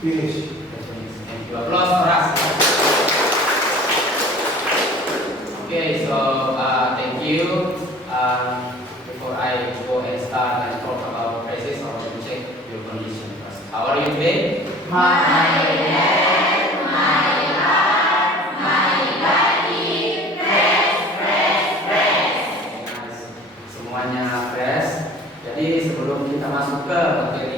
Finish. Thank you. Applause for us. Okay, so thank you. Before I go and start and talk about crisis, I want to check your condition first. How are you today? My head, my heart, my body, fresh. Nice. Semuanya fresh. Jadi sebelum kita masuk ke materi